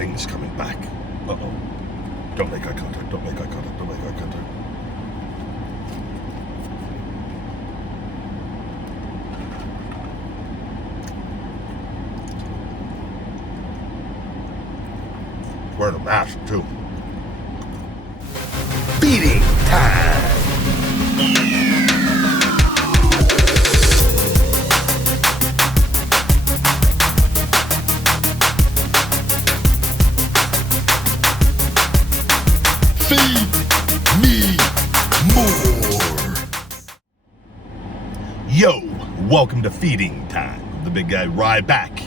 things coming back. Uh-oh. Don't make eye contact. Don't make eye contact. Don't make eye contact. Wearing a mask, too. Feeding time! Feed me more! Yo, welcome to Feeding Time. The big guy Ryback.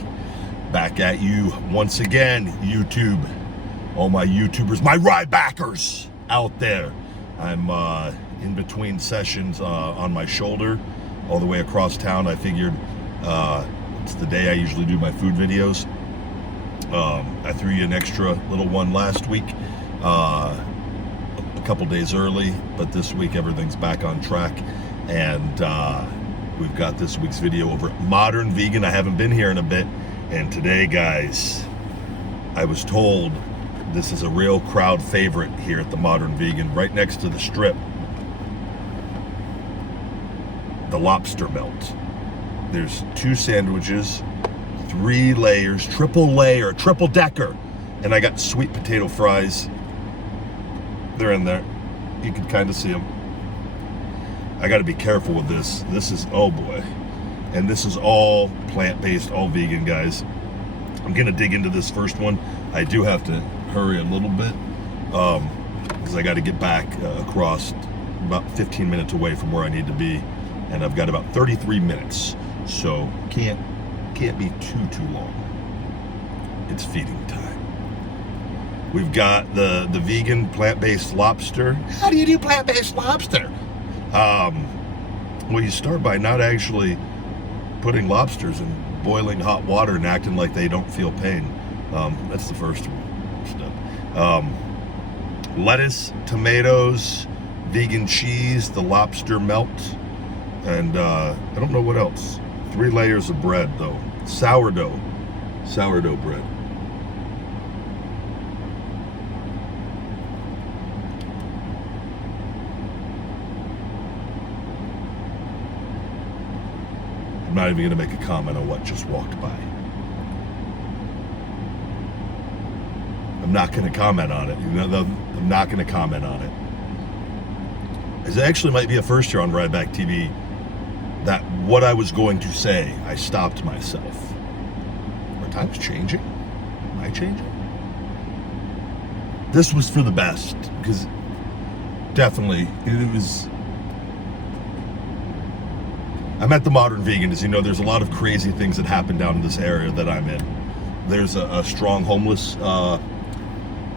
Back at you once again, YouTube. All my YouTubers, my Rybackers out there. I'm in between sessions on my shoulder, all the way across town. I figured it's the day I usually do my food videos. I threw you an extra little one last week, a couple days early, but this week everything's back on track, and we've got this week's video over at Modern Vegan. I haven't been here in a bit, and today, guys, I was told this is a real crowd favorite here at the Modern Vegan, right next to the Strip. The Lobster Melt. There's 2 sandwiches, 3 layers, triple layer, triple decker, and I got sweet potato fries. They're in there. You can kind of see them. I got to be careful with this. This is, oh boy. And this is all plant-based, all vegan, guys. I'm going to dig into this first one. I do have to hurry a little bit because I got to get back across, about 15 minutes away from where I need to be, and I've got about 33 minutes, so can't be too long. It's feeding time. We've got the vegan plant-based lobster. How do you do plant-based lobster? Well, you start by not actually putting lobsters in boiling hot water and acting like they don't feel pain. That's the first step. Lettuce, tomatoes, vegan cheese, the lobster melt, and I don't know what else. 3 layers of bread, though. Sourdough bread. I'm not even going to make a comment on what just walked by. I'm not going to comment on it. I'm not going to comment on it. It actually might be a first here on Ryback TV that what I was going to say, I stopped myself. Are times changing? Am I changing? This was for the best, because definitely it was. I'm at the Modern Vegan. As you know, there's a lot of crazy things that happen down in this area that I'm in. There's a strong homeless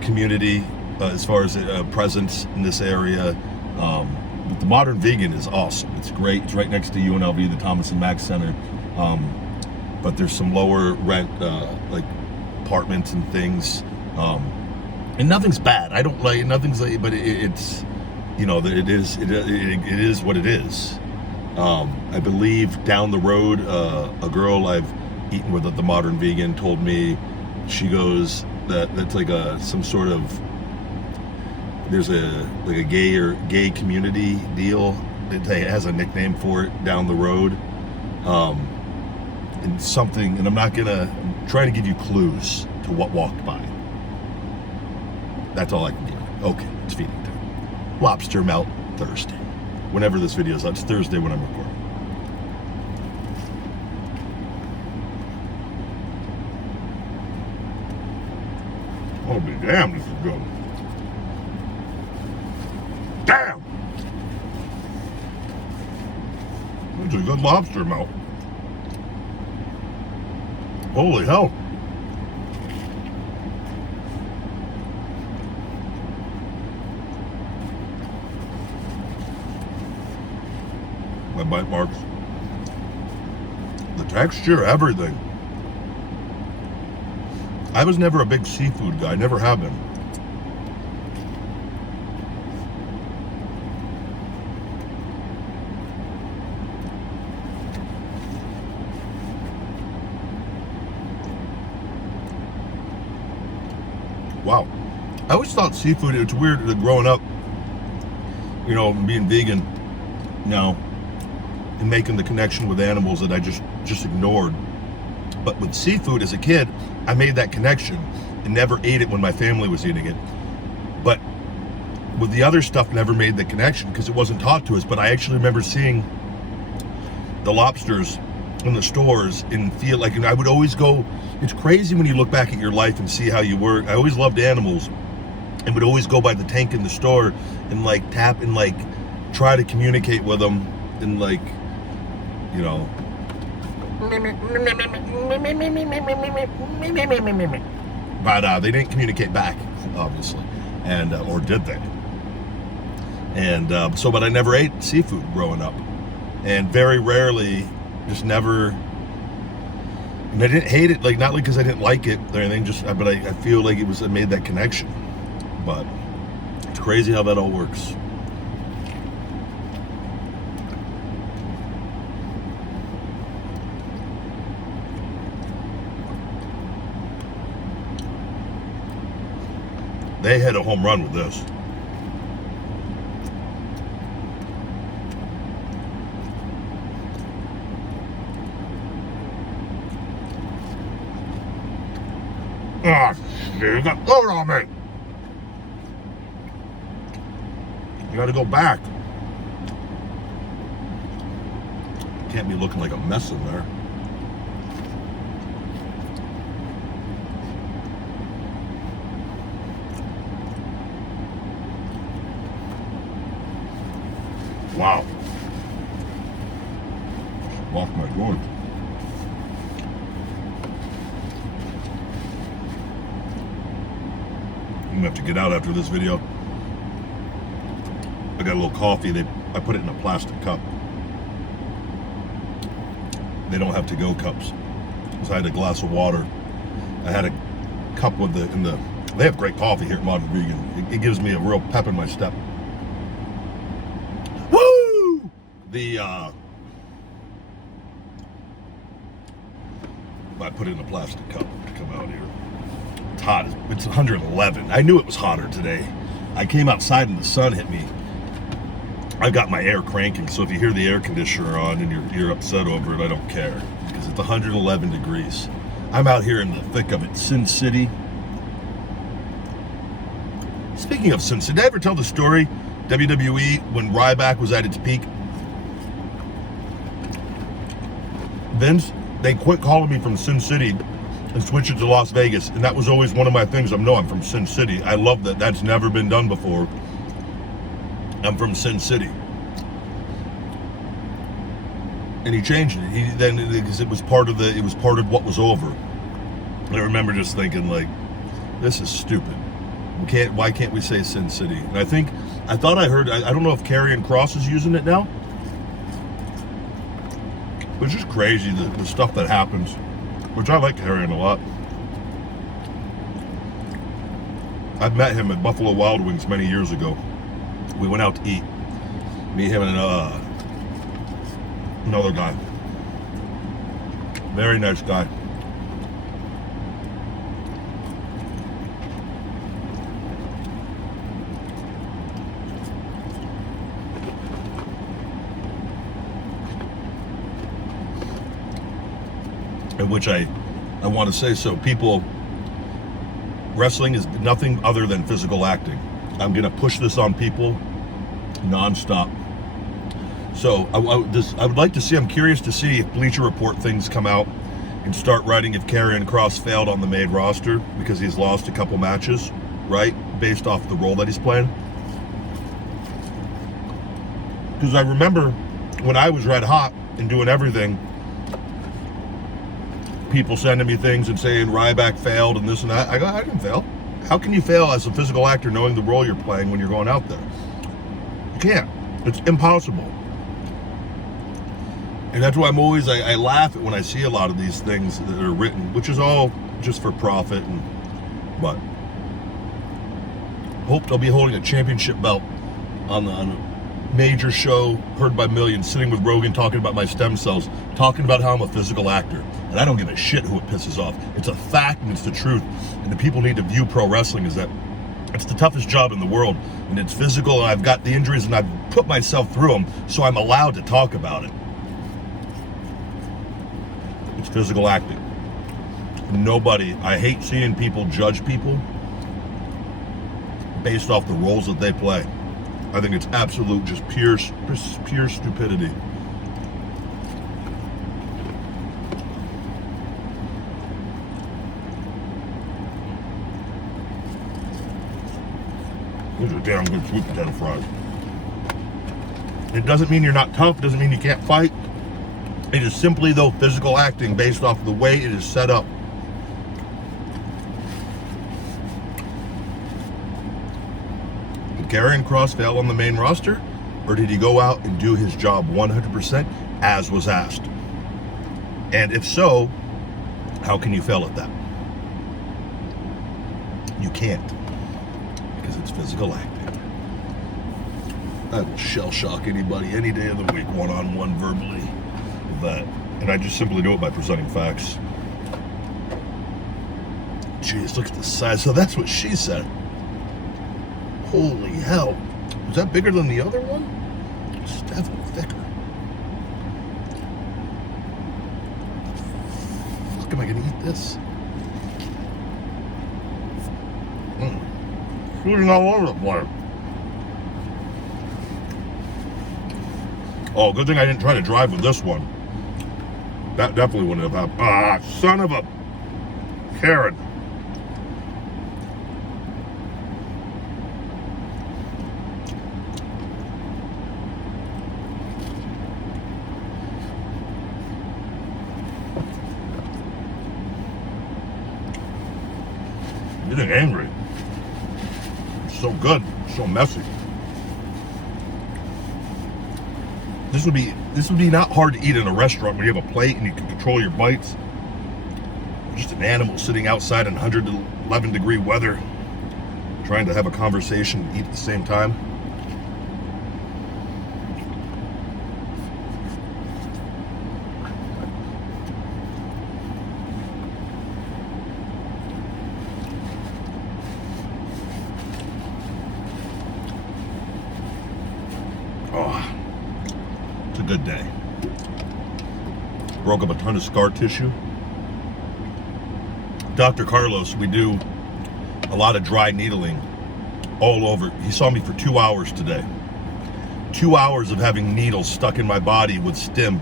community as far as presence in this area. But the Modern Vegan is awesome. It's great. It's right next to UNLV, the Thomas and Mack Center. But there's some lower rent, like apartments and things. And nothing's bad. I don't like nothing's like, but it's, you know, it is what it is. I believe down the road, a girl I've eaten with at the Modern Vegan told me, she goes, that's like some sort of, there's a gay community deal. It has a nickname for it down the road, and something. And I'm trying to give you clues to what walked by. That's all I can give you. Okay, it's feeding time. Lobster melt Thursday. Whenever this video is out, it's Thursday when I'm recording. Oh, be damned, this is good. Damn! That's a good lobster melt. Holy hell. My bite marks. The texture, everything. I was never a big seafood guy, never have been. wow. I always thought seafood, it's weird growing up, you know, being vegan, you know, and making the connection with animals that I just ignored. But with seafood as a kid, I made that connection and never ate it when my family was eating it. But with the other stuff, never made the connection because it wasn't taught to us. But I actually remember seeing the lobsters in the stores and feel like, and I would always go, it's crazy when you look back at your life and see how you were. I always loved animals and would always go by the tank in the store and like tap and like try to communicate with them and like, you know. But they didn't communicate back, obviously, and or did they? And but I never ate seafood growing up, and very rarely, just never. And I didn't hate it, like not like because I didn't like it or anything, just but I feel like it was, I made that connection. But it's crazy how that all works. They hit a home run with this. Ah, you got blood on me. You gotta go back. Can't be looking like a mess in there. Wow. Lost my joint. I'm gonna have to get out after this video. I got a little coffee. I put it in a plastic cup. They don't have to-go cups. So I had a glass of water. I had a cup with they have great coffee here at Modern Vegan. It gives me a real pep in my step. Woo! I put it in a plastic cup to come out here. It's hot. It's 111. I knew it was hotter today. I came outside and the sun hit me. I got my air cranking, so if you hear the air conditioner on and you're upset over it, I don't care, because it's 111 degrees. I'm out here in the thick of it, Sin City. Speaking of Sin City, did I ever tell the story, WWE, when Ryback was at its peak? Vince, they quit calling me from Sin City and switched it to Las Vegas, and that was always one of my things. I'm from Sin City. I love that. That's never been done before. I'm from Sin City. And he changed it. Because it was part of what was over. And I remember just thinking, like, this is stupid. Why can't we say Sin City? And I thought I heard, I don't know if Karrion Kross is using it now. It's just crazy, the stuff that happens. Which I like Karrion a lot. I met him at Buffalo Wild Wings many years ago. We went out to eat. Me, him, and another guy. Very nice guy. In which I want to say, so people, wrestling is nothing other than physical acting. I'm going to push this on people nonstop. So I would like to see, I'm curious to see if Bleacher Report things come out and start writing if Karrion Kross failed on the main roster because he's lost a couple matches, right? Based off the role that he's playing. Because I remember when I was red hot and doing everything, people sending me things and saying Ryback failed and this and that. I go, I didn't fail. How can you fail as a physical actor knowing the role you're playing when you're going out there? You can't. It's impossible. And that's why I laugh at when I see a lot of these things that are written, which is all just for profit. But hope I'll be holding a championship belt on major show, heard by millions, sitting with Rogan talking about my stem cells, talking about how I'm a physical actor. And I don't give a shit who it pisses off. It's a fact and it's the truth. And the people need to view pro wrestling as that it's the toughest job in the world. And it's physical, and I've got the injuries, and I've put myself through them, so I'm allowed to talk about it. It's physical acting. I hate seeing people judge people based off the roles that they play. I think it's absolute, just pure stupidity. These are damn good sweet potato fries. It doesn't mean you're not tough, doesn't mean you can't fight. It is simply, though, physical acting based off the way it is set up. Did Karrion Kross fail on the main roster? Or did he go out and do his job 100% as was asked? And if so, how can you fail at that? You can't. Because it's physical acting. I will shell shock anybody any day of the week, one-on-one verbally, with that. And I just simply do it by presenting facts. Jeez, look at the size. So that's what she said. Holy hell. Was that bigger than the other one? It's definitely thicker. Fuck, am I gonna eat this? Shooting all over the place. Oh, good thing I didn't try to drive with this one. That definitely wouldn't have happened. Ah, son of a Karen. I'm getting angry. It's so good, so messy. This would be not hard to eat in a restaurant when you have a plate and you can control your bites. Just an animal sitting outside in 111 degree weather, trying to have a conversation and eat at the same time. Oh. It's a good day. Broke up a ton of scar tissue. Dr. Carlos, we do a lot of dry needling all over. He saw me for 2 hours today. 2 hours of having needles stuck in my body with stim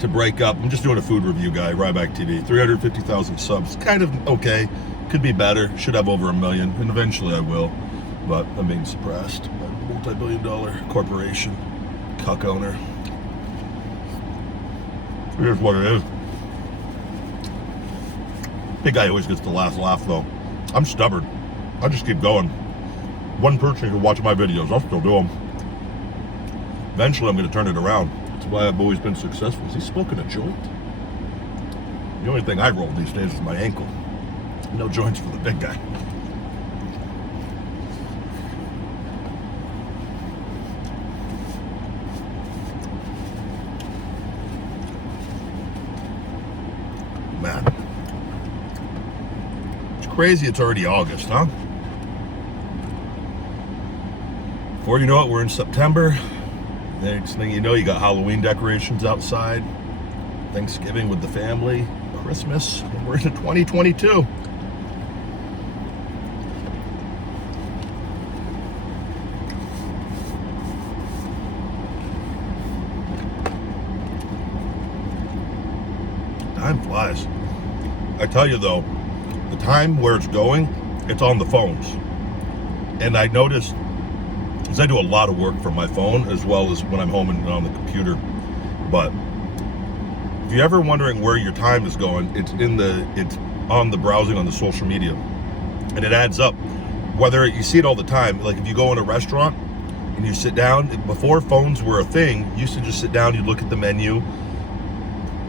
to break up. I'm just doing a food review guy, Ryback TV. 350,000 subs. Kind of okay. Could be better. Should have over 1 million. And eventually I will. But I'm being suppressed by a multi-billion-dollar corporation. Cuck owner. Here's what it is. Big guy always gets the last laugh, though. I'm stubborn. I just keep going. One person who watch my videos, I'll still do them. Eventually, I'm going to turn it around. That's why I've always been successful. Is he smoking a joint? The only thing I roll these days is my ankle. No joints for the big guy. Man. It's crazy it's already August, huh? Before you know it, we're in September. Next thing you know, you got Halloween decorations outside, Thanksgiving with the family, Christmas, and we're into 2022. Time flies. I tell you though, the time where it's going, it's on the phones. And I noticed, because I do a lot of work from my phone as well as when I'm home and on the computer. But if you're ever wondering where your time is going, it's on the browsing on the social media. And it adds up. Whether you see it all the time, like if you go in a restaurant and you sit down, before phones were a thing, you used to just sit down, you'd look at the menu.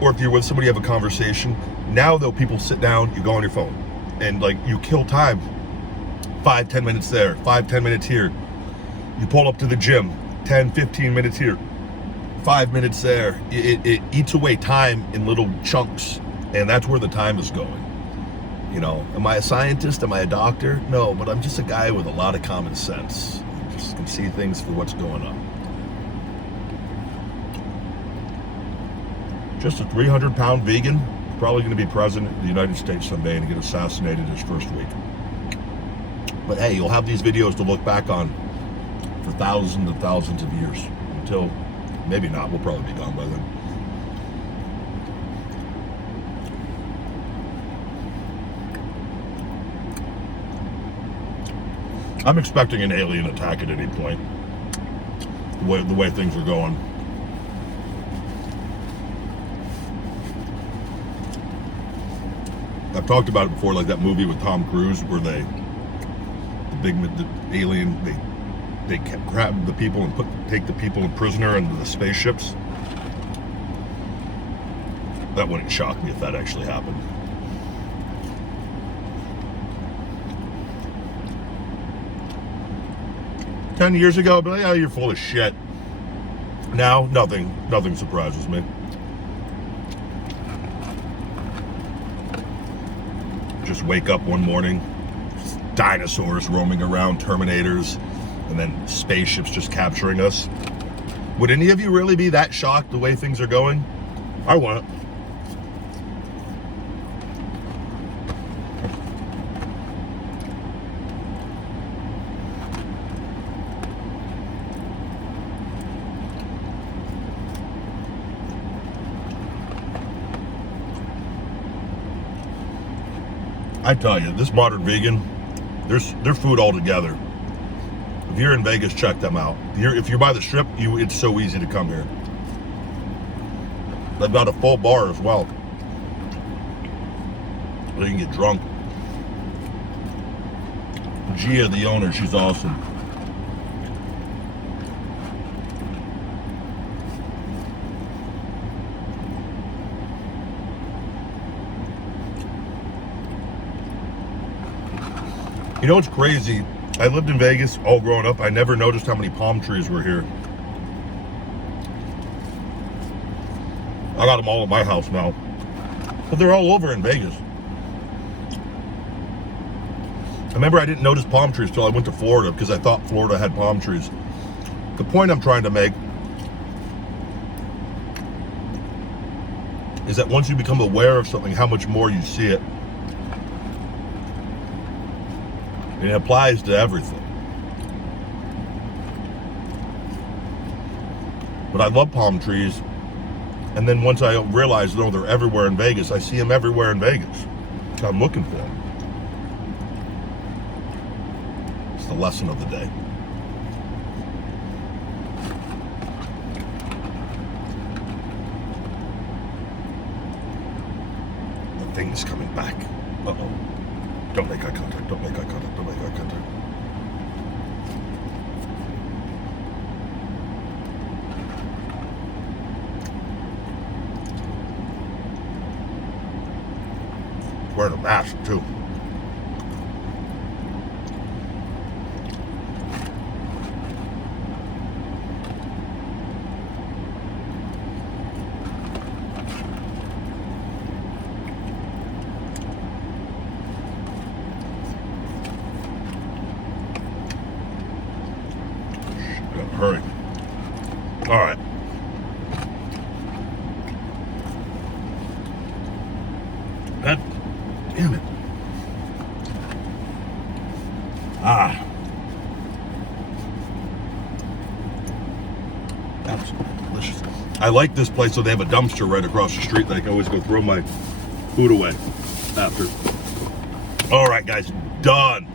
Or if you're with somebody, you have a conversation. Now though, people sit down, you go on your phone. And like you kill time. 5-10 minutes there, 5-10 minutes here. You pull up to the gym, 10, 15 minutes here, 5 minutes there. It eats away time in little chunks, and that's where the time is going. You know, am I a scientist? Am I a doctor? No, but I'm just a guy with a lot of common sense. I just can see things for what's going on. Just a 300-pound vegan, probably going to be president of the United States someday and get assassinated his first week. But hey, you'll have these videos to look back on for thousands and thousands of years, until, maybe not, we'll probably be gone by then. I'm expecting an alien attack at any point, the way things are going. I've talked about it before, like that movie with Tom Cruise where the alien, they grab the people and take the people in prisoner into the spaceships. That wouldn't shock me if that actually happened. "10 years ago, I'd be like, oh, you're full of shit." Now, nothing surprises me. Just wake up one morning, dinosaurs roaming around, Terminators, and then spaceships just capturing us. Would any of you really be that shocked the way things are going? I wouldn't. I tell you, this modern vegan, they're food altogether. If you're in Vegas, check them out. If you're by the Strip, it's so easy to come here. They've got a full bar as well, so you can get drunk. Gia, the owner, she's awesome. You know what's crazy? I lived in Vegas all growing up. I never noticed how many palm trees were here. I got them all at my house now. But they're all over in Vegas. I remember I didn't notice palm trees till I went to Florida because I thought Florida had palm trees. The point I'm trying to make is that once you become aware of something, how much more you see it. And it applies to everything. But I love palm trees. And then once I realized, no, they're everywhere in Vegas, I see them everywhere in Vegas. So I'm looking for them. It's the lesson of the day. The thing is coming back. Uh-oh. Don't make eye contact, don't make eye contact, don't make eye contact. Wearing a mask too. Hurry. All right. God damn it. Ah. That's delicious. I like this place, so they have a dumpster right across the street that I can always go throw my food away after. All right, guys, done.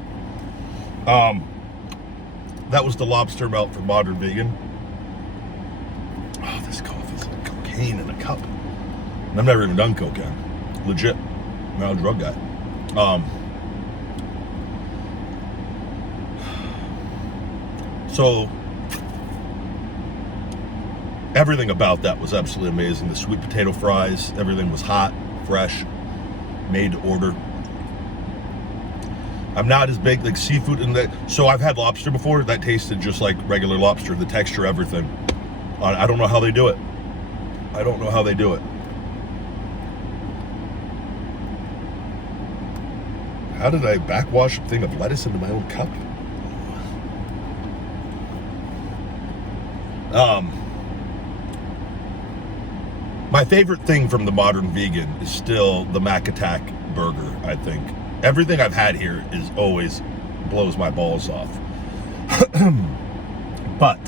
That was the lobster melt for Modern Vegan. Oh, this coffee is like cocaine in a cup. And I've never even done cocaine. Legit. I'm not a drug guy. So, everything about that was absolutely amazing. The sweet potato fries, everything was hot, fresh, made to order. I'm not as big like seafood in that. So I've had lobster before that tasted just like regular lobster, the texture, everything. I don't know how they do it. I don't know how they do it. How did I backwash a thing of lettuce into my own cup? My favorite thing from the modern vegan is still the Mac Attack burger, I think. Everything I've had here is always blows my balls off. But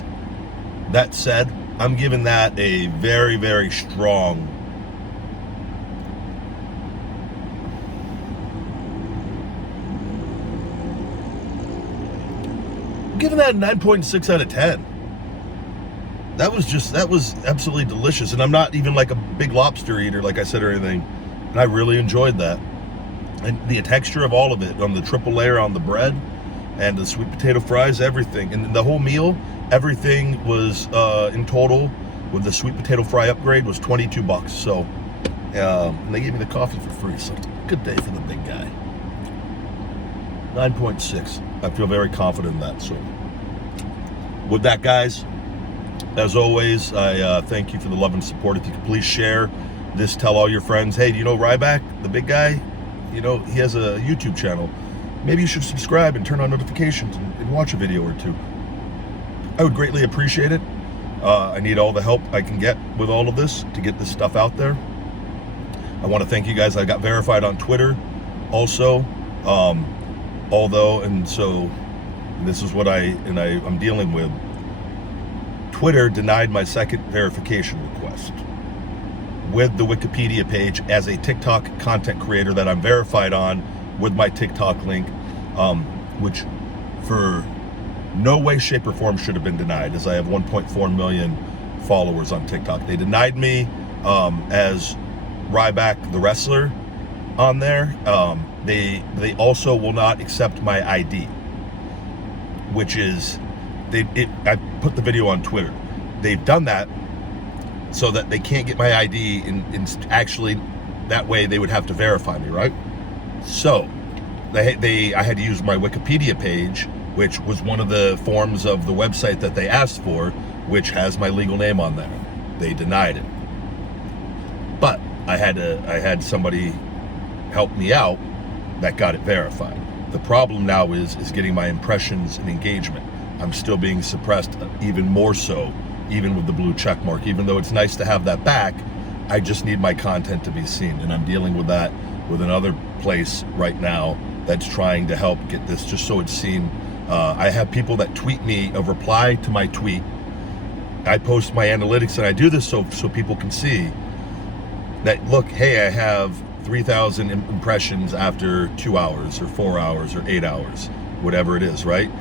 that said, I'm giving that a very, very strong giving that a 9.6 out of 10. That was absolutely delicious. And I'm not even like a big lobster eater, like I said, or anything. And I really enjoyed that. And the texture of all of it, on the triple layer on the bread and the sweet potato fries, everything. And the whole meal, everything was in total with the sweet potato fry upgrade was $22. So, and they gave me the coffee for free. So good day for the big guy. 9.6. I feel very confident in that. So with that, guys, as always, I thank you for the love and support. If you could please share this, tell all your friends, hey, do you know Ryback, the big guy? You know, he has a YouTube channel. Maybe you should subscribe and turn on notifications and watch a video or two. I would greatly appreciate it. I need all the help I can get with all of this to get this stuff out there. I want to thank you guys. I got verified on Twitter also. This is what I'm dealing with. Twitter denied my second verification request with the Wikipedia page as a TikTok content creator that I'm verified on with my TikTok link, which for no way, shape, or form should have been denied, as I have 1.4 million followers on TikTok. They denied me as Ryback the wrestler on there. They also will not accept my ID, which is I put the video on Twitter. They've done that so that they can't get my ID, and actually that way they would have to verify me, right? So I had to use my Wikipedia page, which was one of the forms of the website that they asked for, which has my legal name on there. They denied it. But I had somebody help me out that got it verified. The problem now is getting my impressions and engagement. I'm still being suppressed even more so, even with the blue check mark. Even though it's nice to have that back, I just need my content to be seen. And I'm dealing with that with another place right now that's trying to help get this just so it's seen. I have people that tweet me a reply to my tweet. I post my analytics, and I do this so people can see that, look, hey, I have 3,000 impressions after 2 hours or 4 hours or 8 hours, whatever it is, right?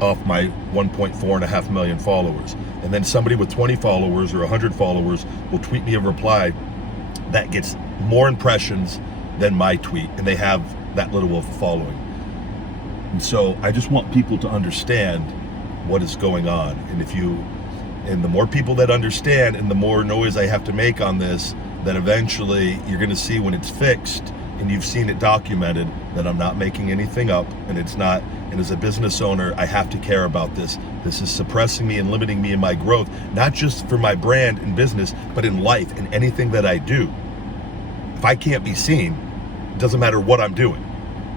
Off my 1.4 million followers. And then somebody with 20 followers or 100 followers will tweet me a reply that gets more impressions than my tweet, and they have that little of a following. And so I just want people to understand what is going on. And the more people that understand, and the more noise I have to make on this, that eventually you're going to see when it's fixed and you've seen it documented that I'm not making anything up, and it's not. And as a business owner, I have to care about this. This is suppressing me and limiting me in my growth, not just for my brand and business, but in life and anything that I do. If I can't be seen, it doesn't matter what I'm doing.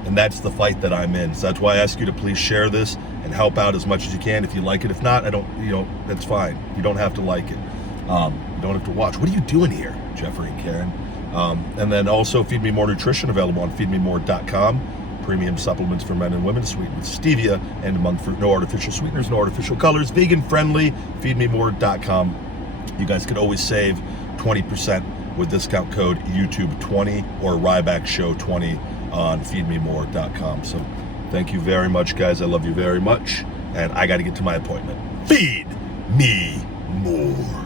And that's the fight that I'm in. So that's why I ask you to please share this and help out as much as you can. If you like it, if not, that's fine. You don't have to like it. You don't have to watch. What are you doing here, Jeffrey and Karen? And then also Feed Me More Nutrition, available on feedmemore.com. Premium supplements for men and women, sweetened with stevia and monk fruit. No artificial sweeteners, no artificial colors, vegan friendly. Feedmemore.com. You guys could always save 20% with discount code YouTube20 or Ryback Show 20 on feedmemore.com. So thank you very much, guys. I love you very much. And I got to get to my appointment. Feed me more.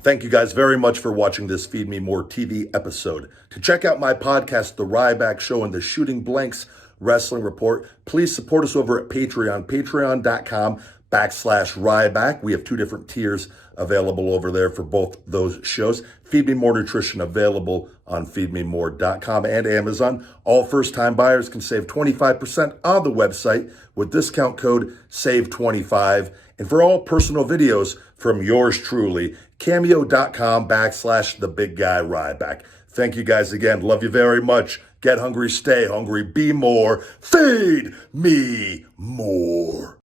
Thank you guys very much for watching this Feed Me More TV episode. To check out my podcast, The Ryback Show and the Shooting Blanks Wrestling Report, please support us over at Patreon, patreon.com Ryback. We have 2 different tiers available over there for both those shows. Feed Me More Nutrition available on feedmemore.com and Amazon. All first-time buyers can save 25% on the website with discount code SAVE25. And for all personal videos from yours truly, cameo.com/the big guy Ryback. Thank you guys again. Love you very much. Get hungry, stay hungry, be more. Feed me more.